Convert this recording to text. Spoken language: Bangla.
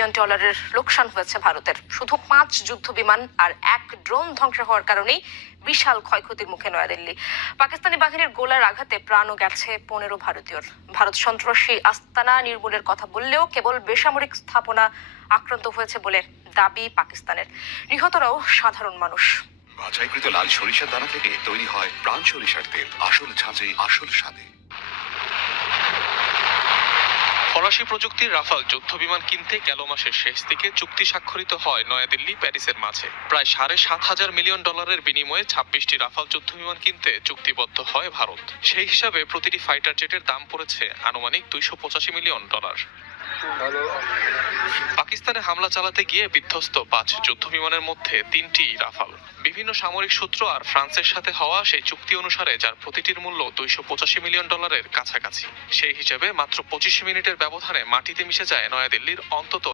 বিলিয়ন ডলারের লোকসান হয়েছে ভারতের। শুধু 5 যুদ্ধ বিমান আর 1 ড্রোন ধ্বংস হওয়ার কারণেই বিশাল ক্ষয়ক্ষতির মুখে নয়াদিল্লি। পাকিস্তানি বাহিনীর গোলার আঘাতে প্রাণও গেছে 15 ভারতীয়র। ভারত সন্ত্রাসী আস্তানা নির্মূলের কথা বললেও কেবল বেসামরিক স্থাপনা আক্রান্ত হয়েছে বলে দাবি পাকিস্তানের। নিহতরাও সাধারণ মানুষ। বাছাইকৃত লাল সরিষার দানা থেকে তৈরি হয় প্রাণ সরিষার তেল, আসল ছাঁচে আসল স্বাদে। ফরাসি প্রযুক্তির রাফাল যুদ্ধ বিমান কিনতে গেল মাসের শেষ দিকে চুক্তি স্বাক্ষরিত হয় নয়াদিল্লি প্যারিসের মাঝে। প্রায় $7,500 মিলিয়ন বিনিময়ে 26টি রাফাল যুদ্ধ বিমান কিনতে চুক্তিবদ্ধ হয় ভারত। সেই হিসাবে প্রতিটি ফাইটার জেটের দাম পড়েছে আনুমানিক $285 মিলিয়ন। পাকিস্তানে হামলা চালাতে গিয়ে বিধ্বস্ত 5 যুদ্ধ বিমানের মধ্যে 3টি রাফাল। বিভিন্ন সামরিক সূত্র আর ফ্রান্সের সাথে হওয়া সেই চুক্তি অনুসারে যার প্রতিটির মূল্য $285 মিলিয়ন কাছাকাছি। সেই হিসেবে মাত্র 25 মিনিটের ব্যবধানে মাটিতে মিশে যায় নয়াদিল্লির অন্তত